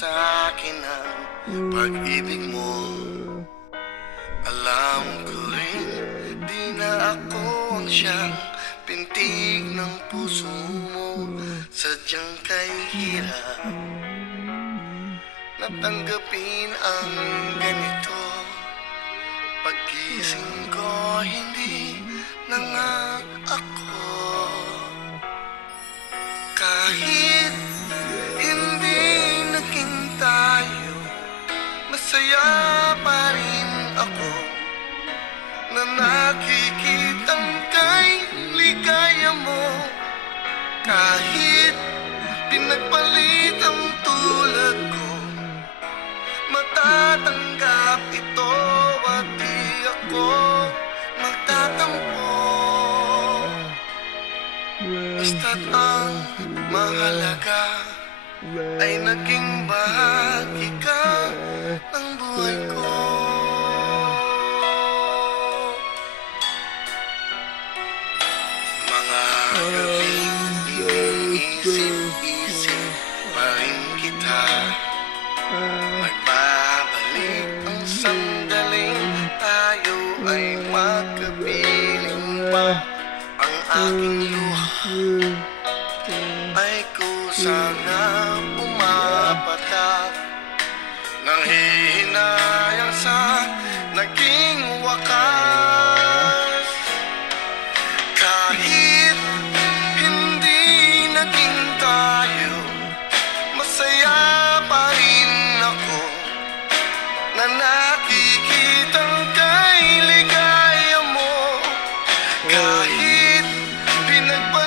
sa'kin ang pag-ibig mo. Alam ko rin, di na ako ang siyang pintig ng puso mo. Sadyang kay hirap natanggapin ang ganito. Paggising ko, hindi na nga ako. Kahit hindi naging tayo, masaya pa rin ako na nakikitang kay ligaya mo. Kahit pinagpalit ang tulad ko, matatanggap ito at di ako magtatampo. Basta't ang mahalaga ay naging bahagi ka ng buhay ko. Mga gabing iniisip-isip pa rin kita. Magbabalik ang sandaling tayo ay magkapiling pa. Ang aking luha ay kusang pumapatak, nang hihinayang sa naging wakas. Kahit hindi naging tayo, masaya pa rin ako na nakikitang kay ligaya mo. Kahit pinagpalit